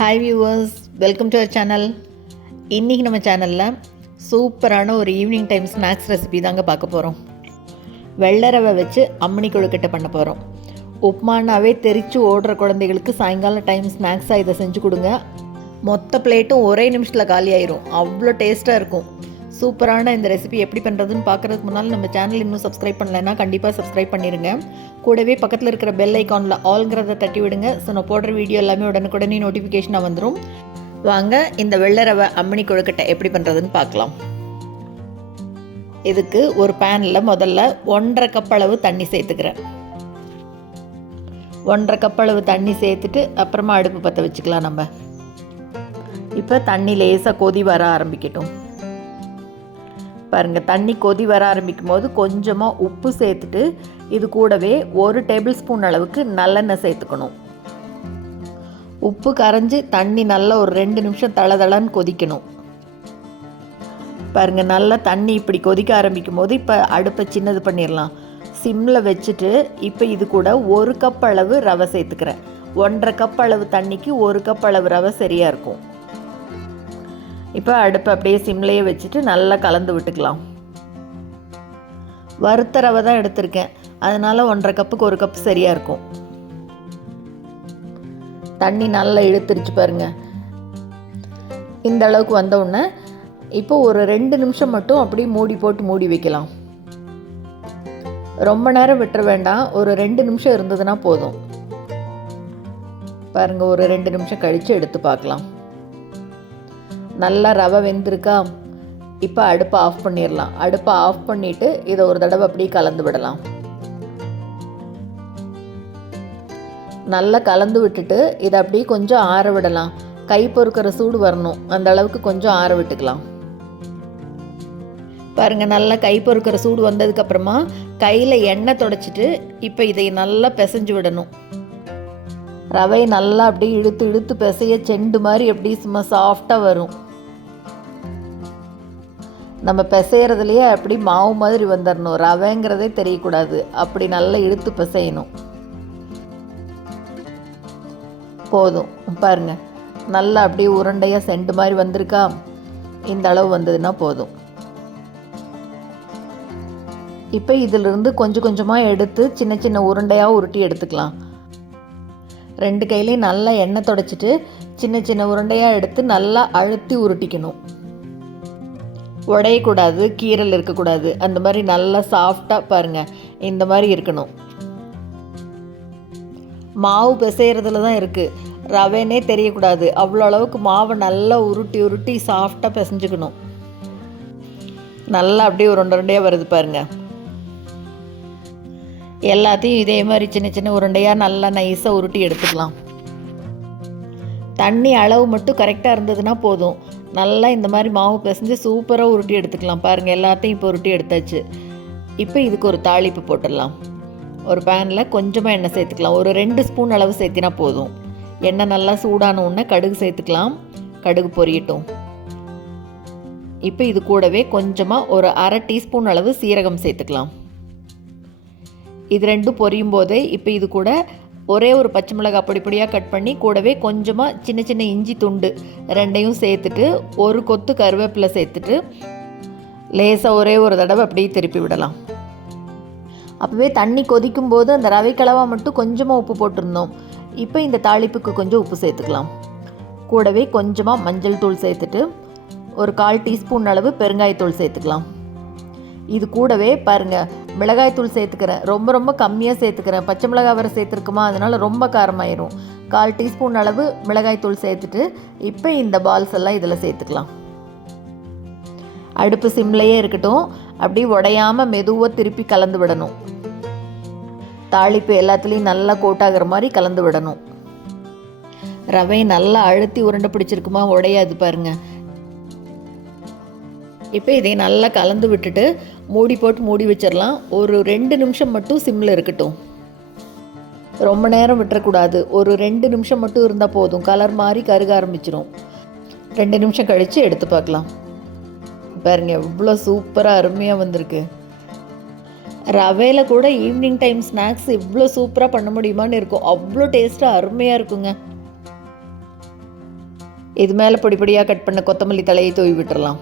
Hi viewers, welcome to our channel. இன்றைக்கி நம்ம சேனலில் சூப்பரான ஒரு ஈவினிங் டைம் ஸ்நாக்ஸ் ரெசிபி தாங்க பார்க்க போகிறோம். வெள்ளை ரவை வச்சு அம்மணி கொழுக்கட்டை பண்ண போகிறோம். உப்புமானாவே தெரித்து ஓடுற குழந்தைகளுக்கு சாயங்காலம் டைம் ஸ்நாக்ஸாக இதை செஞ்சு கொடுங்க. மொத்த பிளேட்டும் ஒரே நிமிஷத்தில் காலி ஆயிரும். அவ்வளோ டேஸ்ட்டாக இருக்கும். சூப்பரான இந்த ரெசிபி எப்படி பண்ணுறதுன்னு பார்க்குறதுக்கு முன்னால் நம்ம சேனல் இன்னும் சப்ஸ்கிரைப் பண்ணலைன்னா கண்டிப்பாக சப்ஸ்கிரைப் பண்ணிடுங்க. கூடவே பக்கத்தில் இருக்கிற பெல் ஐக்கானில் ஆல்ங்கிறத தட்டி விடுங்க. ஸோ நான் போடுற வீடியோ எல்லாமே உடனுக்குடனே நோட்டிஃபிகேஷனாக வந்துடும். வாங்க இந்த வெள்ளை ரவை அம்மணி கொழுக்கட்டை எப்படி பண்ணுறதுன்னு பார்க்கலாம். இதுக்கு ஒரு பேனில் முதல்ல 1.5 கப் அளவு தண்ணி சேர்த்துக்கிறேன். 1.5 கப் அளவு தண்ணி சேர்த்துட்டு அப்புறமா அடுப்பு பற்ற வச்சுக்கலாம். நம்ம இப்போ தண்ணி லேசாக கொதி வர ஆரம்பிக்கட்டும். பாருங்கள், தண்ணி கொதி வர ஆரம்பிக்கும் போது கொஞ்சமாக உப்பு சேர்த்துட்டு இது கூடவே 1 டேபிள் ஸ்பூன் அளவுக்கு நல்லெண்ணெய் சேர்த்துக்கணும். உப்பு கரைஞ்சி தண்ணி நல்லா ஒரு 2 நிமிஷம் தளதளன்னு கொதிக்கணும். பாருங்கள், நல்லா தண்ணி இப்படி கொதிக்க ஆரம்பிக்கும் போது இப்போ அடுப்பை சின்னது பண்ணிடலாம். சிம்மில் வச்சுட்டு இப்போ இது கூட 1 கப் அளவு ரவை சேர்த்துக்கிறேன். 1.5 கப் அளவு தண்ணிக்கு 1 கப் அளவு ரவை சரியாக இருக்கும். இப்போ அடுப்பை அப்படியே சிம்லேயே வச்சுட்டு நல்லா கலந்து விட்டுக்கலாம். வறுத்த ரவை தான் எடுத்திருக்கேன், அதனால் 1.5 கப்புக்கு 1 கப் சரியாக இருக்கும். தண்ணி நல்லா இழுத்துருச்சு பாருங்கள். இந்த அளவுக்கு வந்தவுடனே இப்போ ஒரு 2 நிமிஷம் மட்டும் அப்படியே மூடி போட்டு மூடி வைக்கலாம். ரொம்ப நேரம் விட்டுற வேண்டாம், ஒரு 2 நிமிஷம் இருந்ததுன்னா போதும். பாருங்கள், ஒரு 2 நிமிஷம் கழித்து எடுத்து பார்க்கலாம். நல்லா ரவை வெந்திருக்கா? இப்போ அடுப்பை ஆஃப் பண்ணிடலாம். அடுப்பை ஆஃப் பண்ணிவிட்டு இதை ஒரு தடவை அப்படியே கலந்து விடலாம். நல்லா கலந்து விட்டுட்டு இதை அப்படியே கொஞ்சம் ஆற விடலாம். கை பொறுக்கிற சூடு வரணும், அந்த அளவுக்கு கொஞ்சம் ஆற விட்டுக்கலாம். பாருங்கள், நல்லா கை பொறுக்கிற சூடு வந்ததுக்கப்புறமா கையில் எண்ணெய் தொடச்சிட்டு இப்போ இதை நல்லா பிசைஞ்சு விடணும். ரவை நல்லா அப்படியே இழுத்து இழுத்து பிசைய செண்டு மாதிரி எப்படி சும்மா சாஃப்டாக வரும். நம்ம பிசைகிறதுலையே அப்படி மாவு மாதிரி வந்துடணும். ரவைங்கிறதே தெரியக்கூடாது, அப்படி நல்லா இழுத்து பிசையணும். போதும். பாருங்கள், நல்லா அப்படியே உருண்டையாக செண்டு மாதிரி வந்திருக்கா? இந்த அளவு வந்ததுன்னா போதும். இப்போ இதிலிருந்து கொஞ்சம் கொஞ்சமாக எடுத்து சின்ன சின்ன உருண்டையாக உருட்டி எடுத்துக்கலாம். 2 கையிலையும் நல்லா எண்ணெய் தொடச்சிட்டு சின்ன சின்ன உருண்டையாக எடுத்து நல்லா அழுத்தி உருட்டிக்கணும். உடையக்கூடாது, கீரல் இருக்கக்கூடாது. அந்த மாதிரி நல்லா சாஃப்டாக பாருங்கள், இந்த மாதிரி இருக்கணும். மாவு பிசைகிறதுல தான் இருக்குது, ரவைனே தெரியக்கூடாது. அவ்வளோ அளவுக்கு மாவை நல்லா உருட்டி உருட்டி சாஃப்டாக பிசைஞ்சுக்கணும். நல்லா அப்படியே உருண்டையாக வருது பாருங்கள். எல்லாத்தையும் இதே மாதிரி சின்ன சின்ன உருண்டையாக நல்லா நைஸாக உருட்டி எடுத்துக்கலாம். தண்ணி அளவு மட்டும் கரெக்டாக இருந்ததுன்னா போதும். நல்லா இந்த மாதிரி மாவு பிசைஞ்சு சூப்பராக உருட்டி எடுத்துக்கலாம். பாருங்கள், எல்லாத்தையும் இப்போ உருட்டி எடுத்தாச்சு. இப்போ இதுக்கு ஒரு தாளிப்பு போட்டுடலாம். ஒரு பேனில் கொஞ்சமாக எண்ணெய் சேர்த்துக்கலாம். ஒரு 2 ஸ்பூன் அளவு சேர்த்தினா போதும். எண்ணெய் நல்லா சூடான உடனே கடுகு சேர்த்துக்கலாம். கடுகு பொரியட்டும். இப்போ இது கூடவே கொஞ்சமாக ஒரு 1/2 டீஸ்பூன் அளவு சீரகம் சேர்த்துக்கலாம். இது 2 பொரியும் போதே இப்போ இது கூட ஒரே ஒரு பச்சை மிளகாய் பொடியாக கட் பண்ணி கூடவே கொஞ்சமாக சின்ன சின்ன இஞ்சி துண்டு 2ஐயும் சேர்த்துட்டு ஒரு கொத்து கருவேப்பிலை சேர்த்துட்டு லேசாக ஒரே ஒரு தடவை அப்படியே திருப்பி விடலாம். அப்போவே தண்ணி கொதிக்கும் போது அந்த ரவை கலவா மட்டும் கொஞ்சமாக உப்பு போட்டிருந்தோம். இப்போ இந்த தாளிப்புக்கு கொஞ்சம் உப்பு சேர்த்துக்கலாம். கூடவே கொஞ்சமாக மஞ்சள் தூள் சேர்த்துட்டு ஒரு 1/4 டீஸ்பூன் அளவு பெருங்காயத்தூள் சேர்த்துக்கலாம். இது கூடவே பாருங்கள், மிளகாய்த்தூள் சேர்த்துக்கிறேன். ரொம்ப ரொம்ப கம்மியாக சேர்த்துக்கிறேன். பச்சை மிளகாய் வரை சேர்த்துருக்குமா, அதனால் ரொம்ப காரமாயிரும். 1/4 டீஸ்பூன் அளவு மிளகாய்த்தூள் சேர்த்துட்டு இப்போ இந்த பால்ஸ் எல்லாம் இதில் சேர்த்துக்கலாம். அடுப்பு சிம்லேயே இருக்கட்டும். அப்படி உடையாமல் மெதுவாக திருப்பி கலந்து விடணும். தாளிப்பு எல்லாத்துலேயும் நல்லா கோட்டாகிற மாதிரி கலந்து விடணும். ரவை நல்லா அழுத்தி உருண்டை பிடிச்சிருக்குமா, உடையாது பாருங்கள். இப்போ இதை நல்லா கலந்து விட்டுட்டு மூடி போட்டு மூடி வச்சிடலாம். ஒரு 2 நிமிஷம் மட்டும் சிம்மில் இருக்கட்டும். ரொம்ப நேரம் விட்டுறக்கூடாது. ஒரு 2 நிமிஷம் மட்டும் இருந்தால் போதும். கலர் மாதிரி கருக ஆரம்பிச்சிடும். 2 நிமிஷம் கழித்து எடுத்து பார்க்கலாம். பாருங்கள், எவ்வளோ சூப்பராக அருமையாக வந்திருக்கு. ரவையில் கூட ஈவினிங் டைம் ஸ்நாக்ஸ் இவ்வளோ சூப்பராக பண்ண முடியுமான்னு இருக்கும். அவ்வளோ டேஸ்ட்டாக அருமையாக இருக்குங்க. இது மேலே பொடி பொடியாக கட் பண்ண கொத்தமல்லி தழையை தூவி விட்டுறலாம்.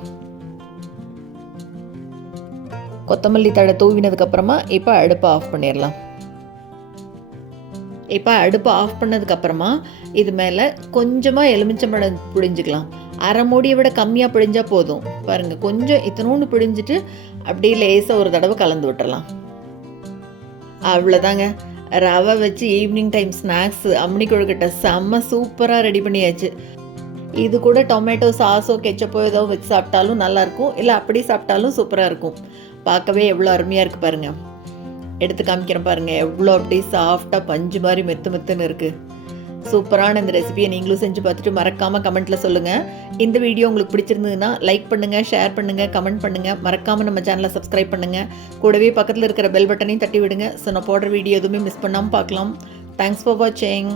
கொத்தமல்லி தழை தூவினதுக்கப்புறமா இப்போ அடுப்பை ஆஃப் பண்ணிடலாம். இப்போ அடுப்பை ஆஃப் பண்ணதுக்கப்புறமா இது மேலே கொஞ்சமாக எலுமிச்சம்பழம் பிழிஞ்சிக்கலாம். அரை மூடியை விட கம்மியாக பிழிஞ்சால் போதும். பாருங்கள், கொஞ்சம் இத்தனோண்டு பிழிஞ்சிட்டு அப்படியே லேசாக ஒரு தடவை கலந்து விட்டுறலாம். அவ்வளோதாங்க, ரவை வச்சு ஈவினிங் டைம் ஸ்நாக்ஸு அம்னி கொழுக்கட்டை செம்ம சூப்பராக ரெடி பண்ணியாச்சு. இது கூட டொமேட்டோ சாஸோ கெச்சப்போ ஏதோ வச்சு சாப்பிட்டாலும் நல்லாயிருக்கும், இல்லை அப்படி சாப்பிட்டாலும் சூப்பராக இருக்கும். பார்க்கவே எவ்வளோ அருமையாக இருக்குது பாருங்கள். எடுத்து காமிக்கிறேன் பாருங்கள், எவ்வளோ அப்படியே சாஃப்டாக பஞ்சு மாதிரி மெத்துன்னு இருக்குது. சூப்பரான இந்த ரெசிபியை நீங்களும் செஞ்சு பார்த்துட்டு மறக்காமல் கமெண்ட்டில் சொல்லுங்கள். இந்த வீடியோ உங்களுக்கு பிடிச்சிருந்ததுன்னா லைக் பண்ணுங்கள், ஷேர் பண்ணுங்கள், கமெண்ட் பண்ணுங்கள். மறக்காமல் நம்ம சேனலை சப்ஸ்கிரைப் பண்ணுங்கள். கூடவே பக்கத்தில் இருக்கிற பெல் பட்டனையும் தட்டி விடுங்க. ஸோ நான் போடுற வீடியோ எதுவுமே மிஸ் பண்ணாமல் பார்க்கலாம். தேங்க்ஸ் ஃபார் வாட்சிங்.